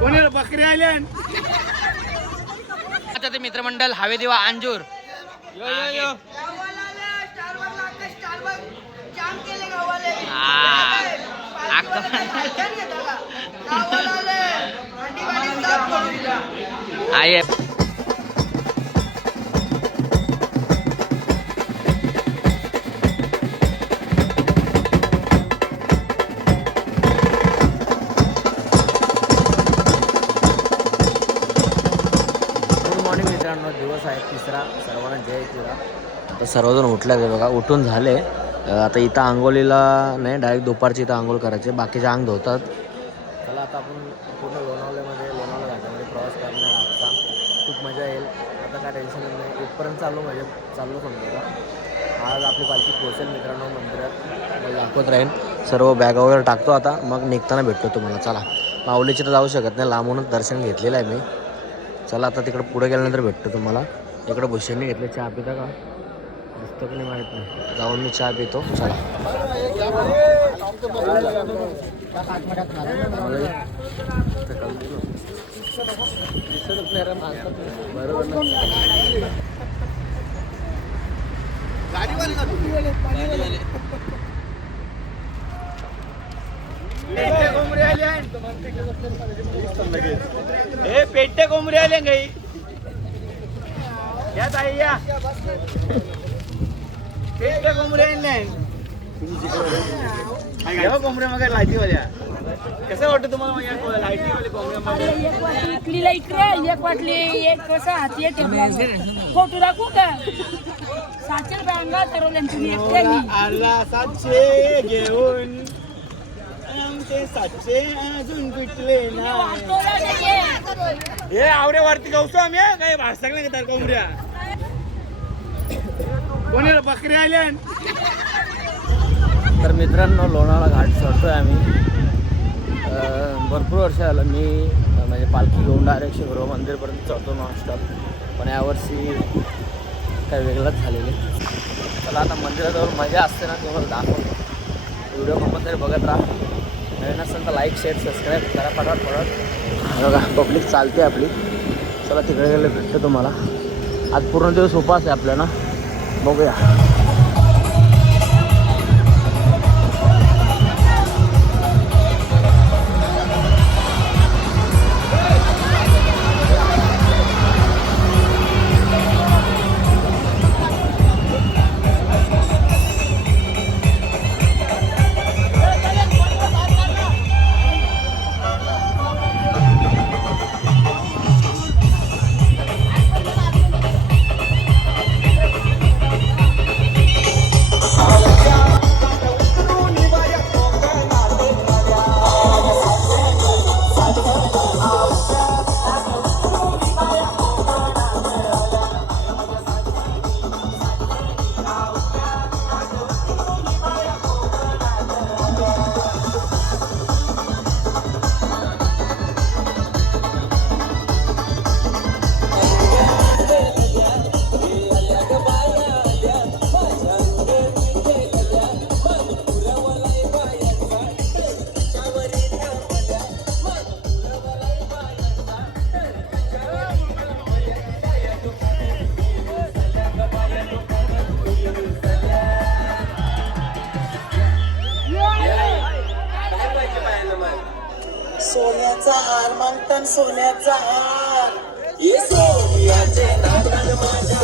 कोणी बकरी आल्या आता ते मित्रमंडळ हवे देवा अंजूर यो यो यो आहे दिवस आहे तिसरा. सर्वांना जय श्रीराम. आता सर्वजण उठले बघा, उठून झाले. आता इथं आंघोळीला नाही, डायरेक्ट दुपारची इथं आंघोळ करायचे, बाकीचे अंग धुतात. चला आता आपण पूर्ण लोणावळा घाटामध्ये प्रवास करणार आजचा. खूप मजा येईल. आता काय टेन्शन नाही, इथपर्यंत चाललो समजा. आज आपली पालखी पोहोचेल मित्रांनो मंदिरात. मला दाखवत राहील. सर्व बॅग वगैरे टाकतो आता, मग निघताना भेटतो तुम्हाला. चला, माऊलीची तर जाऊ शकत नाही, लांबूनच दर्शन घेतलेलं आहे मी. चला आता तिकडं पुढे गेल्यानंतर भेटतो तुम्हाला. इकडं भुशेंनी घेतलं, चहा पिता का दिसतं की नाही माहीत नाही, जाऊन मी चहा पितो. चला पेटे कोंबडी आले काही या ताई या पेटे कोंबडी आले कोंबड्या मग लाईटीवाल्या. कसं वाटतं तुम्हाला मग लाईटीवाले कोंबड्या? एक वाटली इकलीला इकडे, एक वाटली एक कसा हाती फोटो दाखवू का? 700 रुपये अंगा ठरवलं तुम्ही एकट्यानी. आला 700 घेऊन आमचे 700 अजून पिटले ना. हे आवरे वरती गावतो आम्ही काही भाषा नाही घेतात कोंबड्या. कोणी बकरी आल्या. तर मित्रांनो लोणावळा घाट चढतो आहे आम्ही. भरपूर वर्ष झालं मी म्हणजे पालखी घेऊन डायरेक्ट शिवराव मंदिरपर्यंत चढतो नॉनस्टॉप. पण यावर्षी काही वेगळंच झालेले. चला आता मंदिराजवळ मजा असते ना, तुम्हाला दाखवतो. व्हिडिओ कंपल्सरी बघत राहा. नवीन असेल तर लाईक शेअर सबस्क्राईब करा पटापट. बघा पब्लिक चालते आपली. चला तिकडे गेले भेटतो तुम्हाला. आज पूर्ण दिवस उपास आहे आपल्याला, बघूया. सोन्याचा हार मागतान सोन्याचा हार ये सोन्याचे नागराज माझ्या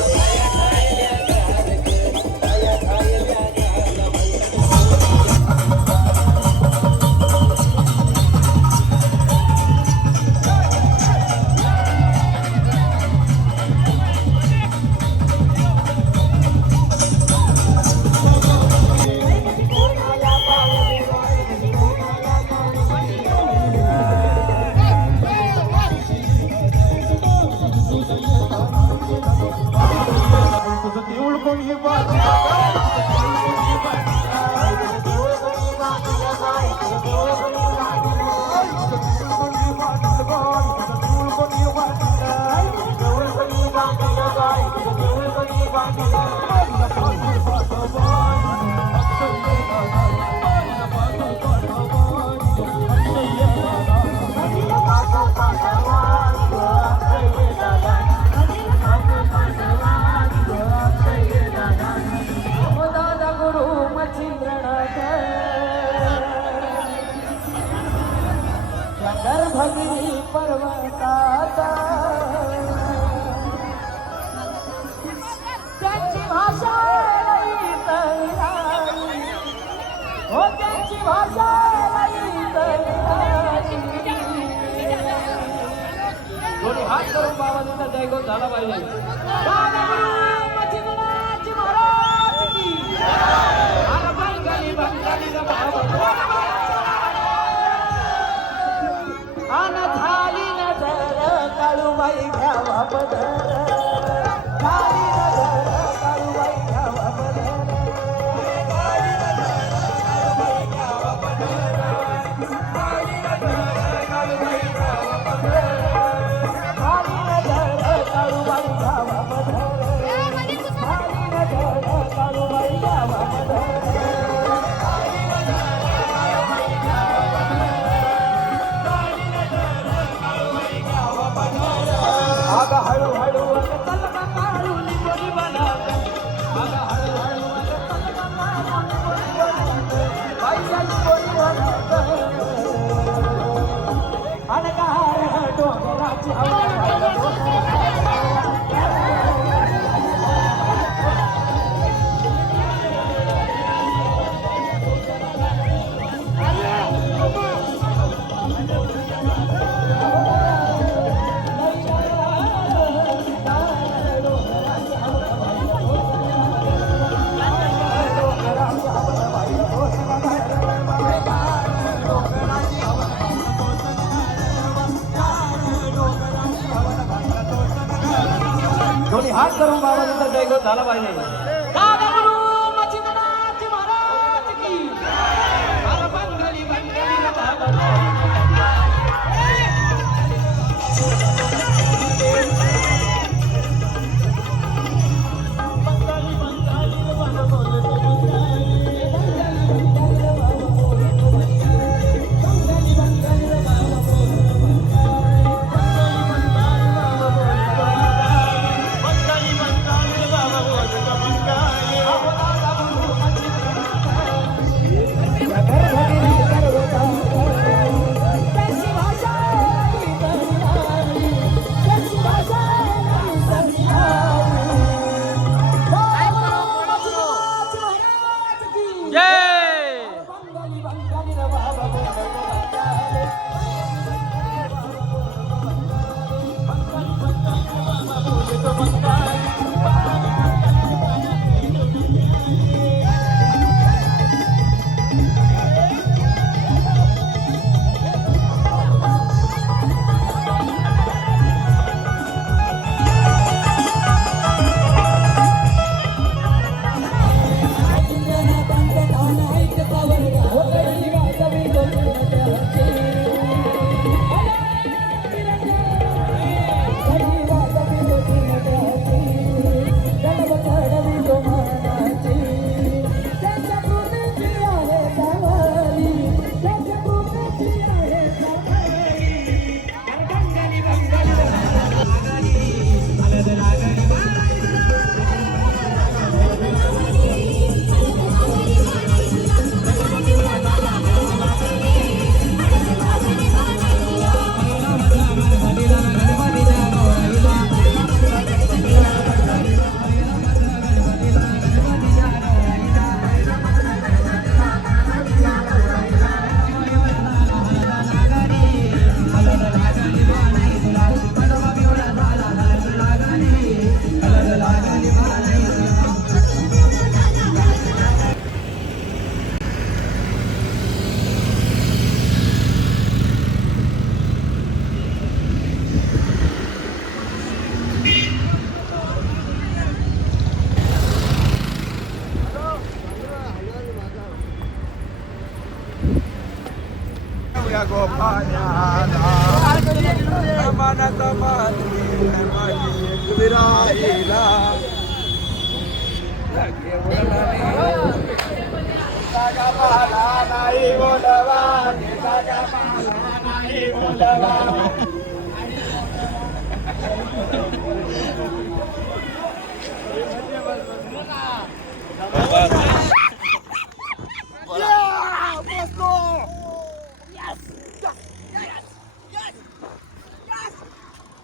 दोन्ही हात करून बाबाजीचा जयघोष झाला पाहिजे. दादागुरु मच्छिंद्रनाथ महाराज की आला बंगाली बंगालीचा भाव आना झाली नजर काळूबाई घ्यावा पदर झाली नजर काळूबाई घ्यावा पदर झाली नजर काळूबाई घ्यावा पदर झाली नजर काळूबाई घ्यावा पदर झाली नजर काळूबाई घ्यावा पदर झाली नजर काळूबाई घ्यावा पदर आगा हळू हळू चल काळू निकोली बना आगा हळू हळू चल काळू निकोली बना बाईच्या निकोली बना अनकार डोंगराची हवा दोन्ही हात करून बाबाजीचा जयघोष झाला पाहिजे. दादागुरु मच्छिंद्रनाथ महाराज की आला बंगाली बंगालीला भाव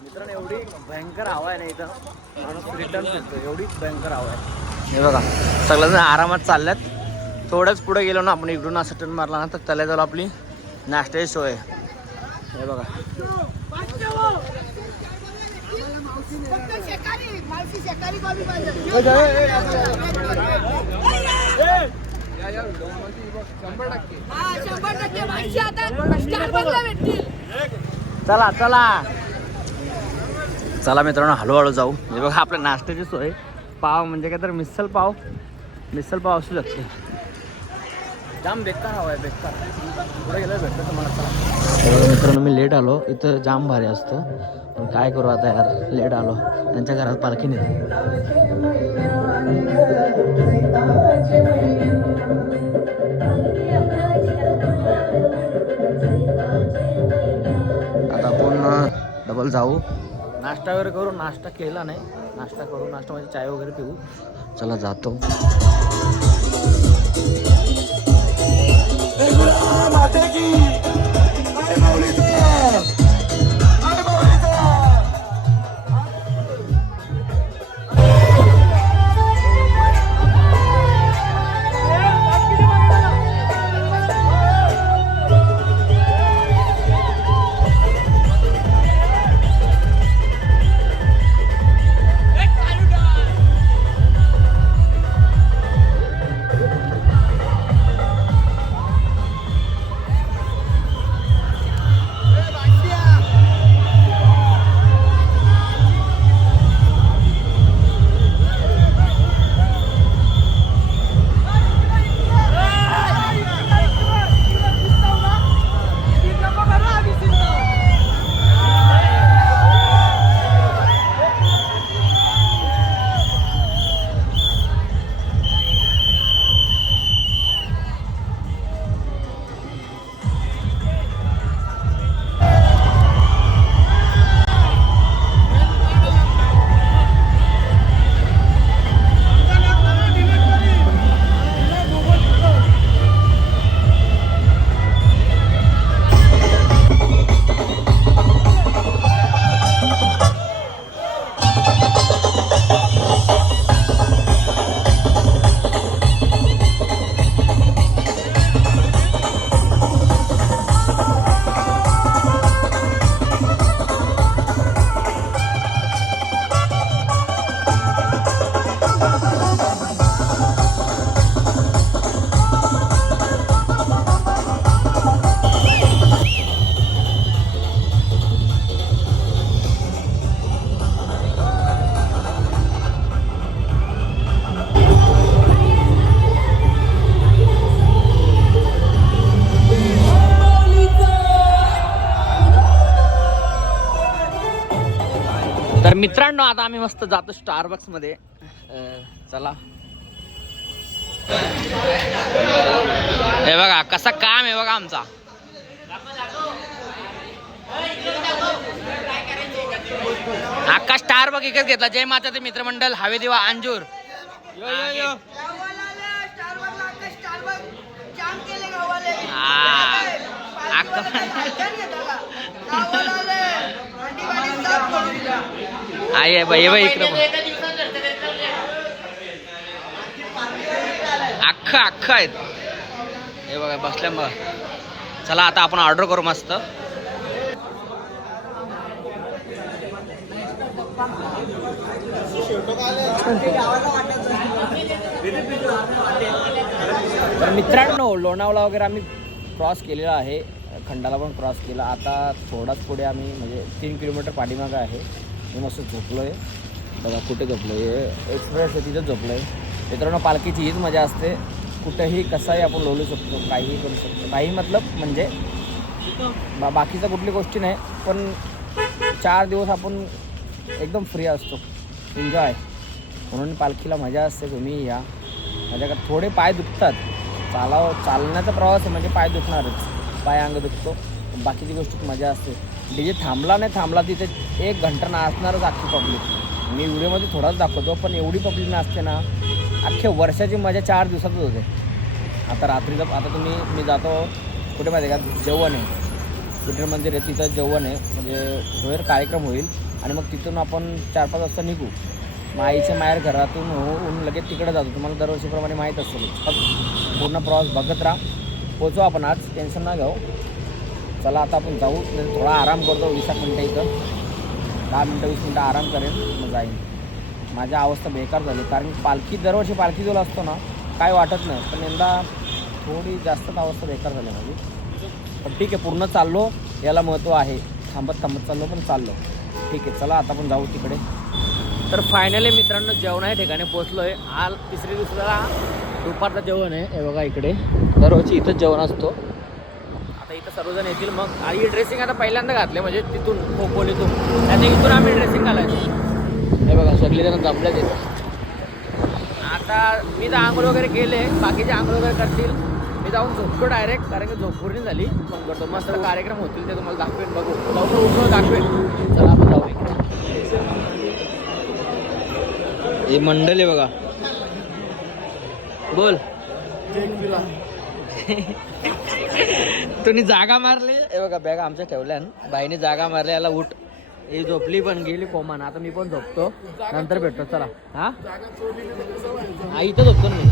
मित्रांनो एवढी भयंकर हवा आहे ना इथं, माणूस रिटर्न फिरतो, एवढी भयंकर हवा आहे. हे बघा सगळेजण आरामात चालल्यात. थोडंच पुढे गेलो ना आपण, इकडून असं टर्न मारला ना तर त्याला जाऊ आपली नाश्त्याची सोय आहे. हे बघा चला चला चला मित्रांनो, हळूहळू जाऊ. हे बघा आपल्या नाश्त्याची सोय. पाव म्हणजे काय तर मिसल पाव असू शकते. जाम बेकार हवा आहे, बेकार. पुढे गेलं भेटतं तुम्हाला. चला मित्रांनो, मी लेट आलो. इथं जाम भारी असतं, पण काय करू आता यार, लेट आलो. त्यांच्या घरात पालखी नाही. आता आपण डबल जाऊ, नाश्ता वगैरे करू. नाश्ता केला नाही, नाश्ता करू. नाश्ता म्हणजे चाय वगैरे पिऊ. चला जातो. तर मित्रांनो, आता आम्ही मस्त जातो स्टारबक्स मध्ये. चला. हे बघा कसा काम आहे बघा आमचा. अख्खा स्टारबक्स इकत घेतला. जय माता ते मित्रमंडळ हवे दिवा अंजूर. यो यो यो. आई आहे बाई इकडं अख्खं आहेत. हे बघा बसल्या मग. चला आता आपण ऑर्डर करू मस्त. तर मित्रांनो, लोणावळा वगैरे आम्ही क्रॉस केलेला आहे. खंडाला पण क्रॉस केला. आता थोडाच पुढे आम्ही म्हणजे 3 किलोमीटर पाठीमागं आहे. मी मस्त झोपलो आहे. बघा कुठे झोपलो आहे, एक्सप्रेस आहे तिथं झोपलो आहे. मित्रांनो, पालखीची हीच मजा असते. कुठेही कसाही आपण लोलू शकतो, काहीही करू शकतो. काही मतलब म्हणजे बाकीच्या कुठली गोष्टी नाही, पण 4 दिवस आपण एकदम फ्री असतो, एन्जॉय. म्हणून पालखीला मजा असते. तुम्ही या. माझ्याकडे थोडे पाय दुखतात. चालण्याचा प्रवास म्हणजे पाय दुखणारच, पाय अंग दुखतो. बाकीची गोष्टीत मजा असते. डीजे थांबला नाही थांबला तिथे 1 घंटा नाचणारच अख्खी पब्लिक. मी व्हिडिओमध्ये थोडाच दाखवतो, पण एवढी पब्लिक नाचते ना, अख्ख्या वर्षाची मजा 4 दिवसातच होते. आता रात्रीचं मी जातो कुठे माहिती आहे का, जेवण आहे, विठ्ठल मंदिर आहे तिथं जेवण आहे. म्हणजे बाहेर कार्यक्रम होईल आणि मग तिथून आपण 4-5 वाजता निघू. माईच्या माहेर घरातून होऊन लगेच तिकडे जातो. तुम्हाला दरवर्षीप्रमाणे माहीत असेल. पूर्ण प्रवास बघत राहा. पोचू आपण आज, टेन्शन ना घेऊ. चला आता आपण जाऊ. थोडा आराम करतो 20 मिनटं इथं, 10 मिनटं 20 मिनटं आराम करेन मग जाईन. माझी अवस्था बेकार झाली कारण पालखी दरवर्षी पालखी जोला असतो ना काय वाटत नाही, पण यंदा थोडी जास्तच अवस्था बेकार झाली माझी. पण ठीक आहे, पूर्ण चाललो याला महत्त्व आहे. थांबत चाललो पण चाललो. ठीक आहे, चला आता आपण जाऊ तिकडे. तर फायनली मित्रांनो जेवण या ठिकाणी पोचलो आहे. आज तिसऱ्या दिवसाला दुपारचं जेवण आहे. हे बघा इकडे दरवर्षी इथंच जेवण असतो. आता इथं सर्वजण येतील. मग आणि ड्रेसिंग आता पहिल्यांदा घातले म्हणजे तिथून खोपोलीतून, त्याने इथून आम्ही ड्रेसिंग घालायचो. हे बघा सगळेजण जमल्यात येतं. आता मी तर आंघोळ वगैरे केले, बाकीचे आंघोळ वगैरे करतील. मी जाऊन झोपतो डायरेक्ट, कारण की झोप पूर्ण झाली. पण करतो मस्त कार्यक्रम होतील ते तुम्हाला दाखवेन. बघू लवकर उठलो दाखवेन. चला आपण जाऊ इकडे. हे मंडल आहे बघा. बोल तुम्ही जागा मारली. हे बघा बॅग आमच्या ठेवल्या, बाईने जागा मारली. याला उठ. ही झोपली पण गेली कोमान. आता मी पण झोपतो, नंतर भेटतो. चला हा इथं झोपतो ना मी.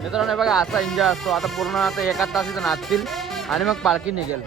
मित्रांनो बघा असा एन्जॉय असतो. आता पूर्ण आता 1 तास इथं नाचतील आणि मग पालखी निघेल.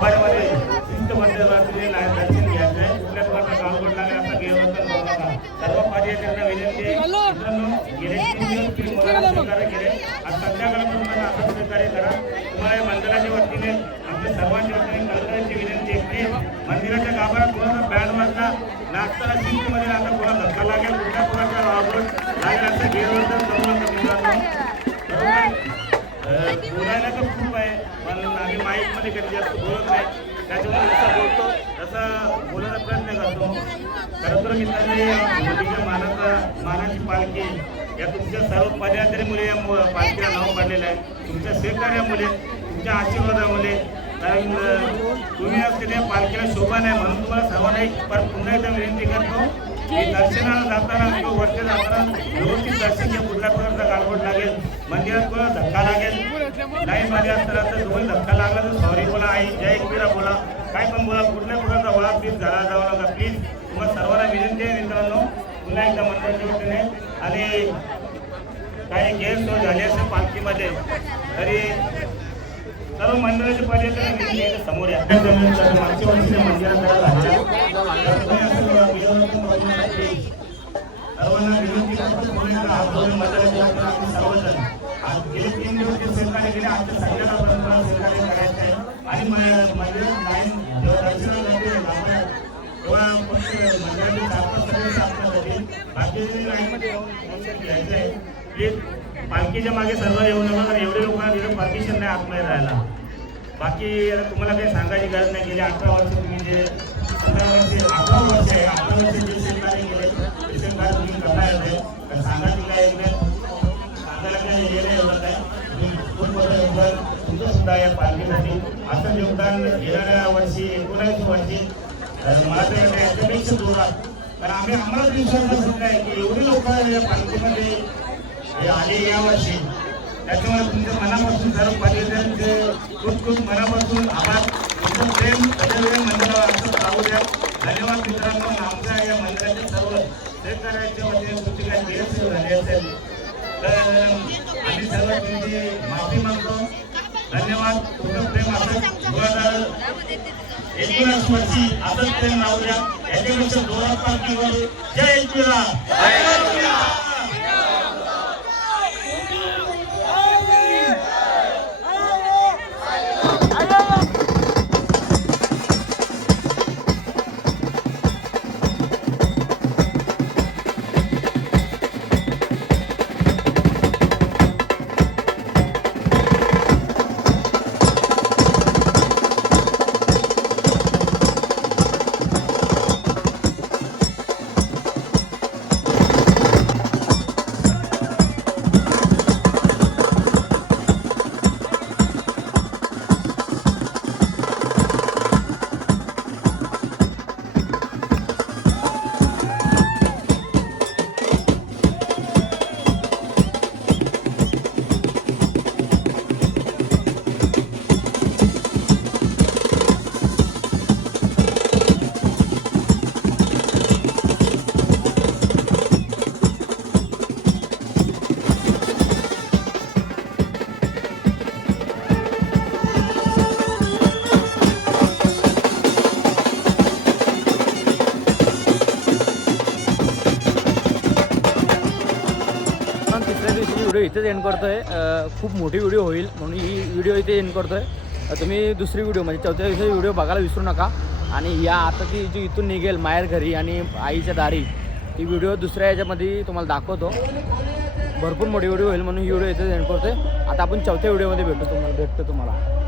बरोबर आहे. शिस्तबद्ध रात्री दर्शन घ्यायचं आहे. कुठल्याच प्रकारचा अवघड लागेल असं घेऊन पुढच्या काळामध्ये असं सहकार्य करा. तुम्हाला या मंदिराच्या वतीने आमच्या सर्वांच्या वतीने कळकळीची विनंती आहे की मंदिराच्या गाभाऱ्यात कोणाला बँड वाजता नाचताना शिंपीमध्ये आता कोणाला धक्का लागेल, कुठल्या कोणाच्या वापरून लागेल असं गैरवर्तन करू नका मित्रांनो. बोलायला तर खूप आहे पण आम्ही माईकमध्ये कधी जास्त बोलत नाही, त्याच्यामुळे जसं बोलतो तसं बोलायचा प्रयत्न करतो. खरं तर मित्रांनो मोदीच्या मानाची पालखी या तुमच्या सर्व पदाधिकाऱ्यामुळे या पालखीला नाव पडलेलं आहे, तुमच्या सहकार्यामुळे, तुमच्या आशीर्वादामुळे. कारण तुम्ही असलेल्या पालखीला शोभा नाही म्हणून तुम्हाला सर्वांना पुन्हा एकदा विनंती करतो की दर्शनाला जाताना किंवा वरती जाताना व्यवस्थित दर्शन घ्या. कुठल्या प्रकारचा गालबोट लागेल, मंदिरात कोणा धक्का लागेल, लाईनमध्ये असताना तर तुम्ही धक्का लागला तर सॉरी बोला, आई जय एकविरा बोला, काय पण बोला, कुठल्या प्रकारचा बोला, प्लीज घरा जाऊ नका. प्लीज तुम्हाला सर्वांना विनंती आहे मित्रांनो पुन्हा एकदा मंडळाच्या वतीने. आणि काही गैरसोय झाली असेल पालखीमध्ये तरी सर्व मंडळाचे पर्यटन समोर या. मागच्या वर्षी मंदिरात सर्वांना विनंती करतो मंडळाच्या सर्वजण गेले 3 दिवस सहकार्य केले, आमच्या सगळ्याला परंपरा सहकार्य करायचं आहे. आणि मंदिरात लाईन जेव्हा दर्शनाला जाते तेव्हा फक्त मंदिराचे 4-5 सगळे साफ जातील, बाकी लाईनमध्ये येऊन दर्शन घ्यायचं आहे. प्लीज पालखीच्या मागे सर्व येऊ नका, कारण एवढे लोकांना तिथं परमिशन नाही आतमध्ये राहायला. बाकी तुम्हाला काही सांगायची गरज नाही. गेली 18 वर्ष तुम्ही जे 18 वर्ष आहे, 18 वर्ष जे सहकार्य केले ते सहकार्य तुम्ही करणार आहे. तर सांगायची काय सांगायला काय येणं एवढं काय खूप मोठं योगदान तुमचं सुद्धा या पालखीसाठी. असं योगदान येणाऱ्या वर्षी 19 वर्षी मला तर याच्यापेक्षा जोरात, कारण आम्हाला विश्वास सुद्धा आहे की एवढी लोक या पालखीमध्ये आले या वर्षी. त्याच्यामुळे तुमच्या मनापासून सर्व पर्यटकांचे खूप खूप मनापासून आभार. तुमचं प्रेम सदैव मंदिरावर असं राहू द्या. धन्यवाद मित्रांनो. आमच्या या मंदिराच्या सर्व सहकार्याच्या वतीने तुमची काही गैरसोय झाली असेल तर आम्ही सर्व तुमची माफी मागतो. धन्यवाद. तुमचं प्रेम असं 2019 वर्षी असंच प्रेम राहू द्या. याच्यापेक्षा जोरात पालखी करू. जय एकविरा. व्हिडिओ इथेच एंड करतोय. खूप मोठी व्हिडिओ होईल म्हणून ही व्हिडिओ इथे एंड करतोय. तुम्ही दुसरी व्हिडिओ म्हणजे 4थ्या दिवशी व्हिडिओ बघायला विसरू नका. आणि या आता ती जी इथून निघेल माहेर घरी आणि आईच्या दारी ती व्हिडिओ दुसऱ्या याच्यामध्ये तुम्हाला दाखवतो. भरपूर मोठी व्हिडिओ होईल म्हणून ही व्हिडिओ इथेच एंड करतोय. आता आपण 4थ्या व्हिडिओमध्ये भेटतो तुम्हाला.